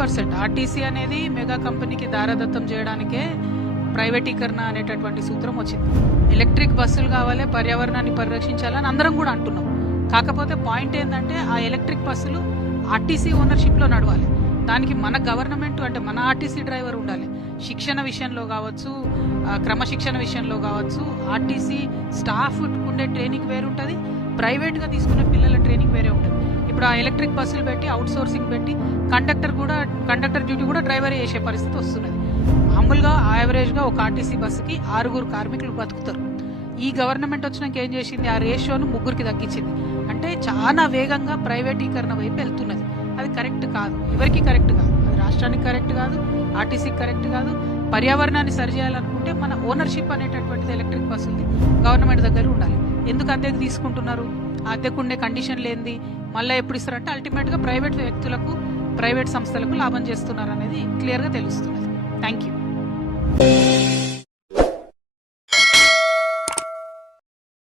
100% RTC అనేది mega కంపెనీకి దారాదత్తం చేయడానికే ప్రైవేటీకరణ అనేటటువంటి సూత్రం వచ్చింది. ఎలక్ట్రిక్ బస్సులు కావాలి, పర్యావరణాన్ని పరిరక్షించాలని అందరం కూడా అంటున్నాం. కాకపోతే పాయింట్ ఏంటంటే ఆ ఎలక్ట్రిక్ బస్సులు ఆర్టీసీ ఓనర్షిప్లో నడవాలి. దానికి మన గవర్నమెంట్ అంటే మన ఆర్టీసీ డ్రైవర్ ఉండాలి. శిక్షణ విషయంలో కావచ్చు, క్రమశిక్షణ విషయంలో కావచ్చు, ఆర్టీసీ స్టాఫ్ ఉండే ట్రైనింగ్ వేరు ఉంటుంది, ప్రైవేట్గా తీసుకునే పిల్లల ట్రైనింగ్ వేరే ఉంటుంది. ఇప్పుడు ఆ ఎలక్ట్రిక్ బస్సులు పెట్టి అవుట్ సోర్సింగ్ పెట్టి కండక్టర్ డ్యూటీ కూడా డ్రైవర్ చేసే పరిస్థితి వస్తున్నది. మామూలుగా యావరేజ్గా ఒక ఆర్టీసీ బస్సుకి 6 కార్మికులు బతుకుతారు. ఈ గవర్నమెంట్ వచ్చినాక ఏం చేసింది, ఆ రేషియోను 3కి తగ్గించింది. అంటే చాలా వేగంగా ప్రైవేటీకరణ వైపు వెళ్తున్నది. అది కరెక్ట్ కాదు, ఎవరికి కరెక్ట్ కాదు. అది రాష్ట్రానికి కరెక్ట్ కాదు, ఆర్టీసీకి కరెక్ట్ కాదు. పర్యావరణాన్ని సరిచేయాలనుకుంటే మన ఓనర్షిప్ అనేటటువంటిది ఎలక్ట్రిక్ బస్సులది గవర్నమెంట్ దగ్గర ఉండాలి. ఎందుకు అద్దెకు తీసుకుంటున్నారు? ఆ అద్దెకు ఉండే కండిషన్లు ఏంది, మళ్ళీ ఎప్పుడు ఇస్తారంటే అల్టిమేట్గా ప్రైవేట్ వ్యక్తులకు, ప్రైవేట్ సంస్థలకు లాభం చేస్తున్నారు అనేది క్లియర్గా తెలుస్తున్నది. Thank you.